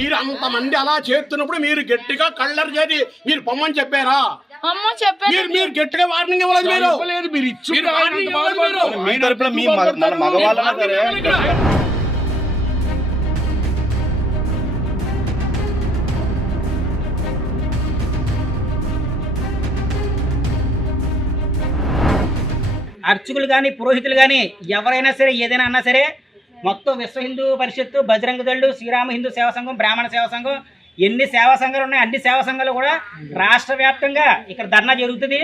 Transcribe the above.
మీరు అంతమంది అలా చేస్తున్నప్పుడు మీరు గట్టిగా కళ్ళర్ చేసి మీరు పొమ్మని చెప్పారా? మీరు గట్టిగా వార్నింగ్ ఇవ్వలేదు. మీరు ఇచ్చి వార్నింగ్ ఇవ్వలేదు. మీ తరపున మీ మగవాళ్ళనే సరే అర్చకులు కానీ పురోహితులు కానీ ఎవరైనా సరే ఏదైనా అన్నా సరే మొత్తం విశ్వ హిందూ పరిషత్తు, బజరంగ దళు, శ్రీరామ హిందూ సేవా సంఘం, బ్రాహ్మణ సేవా సంఘం, ఎన్ని సేవా సంఘాలు ఉన్నాయి అన్ని సేవా సంఘాలు కూడా రాష్ట్ర వ్యాప్తంగా ఇక్కడ ధర్నా జరుగుతుంది.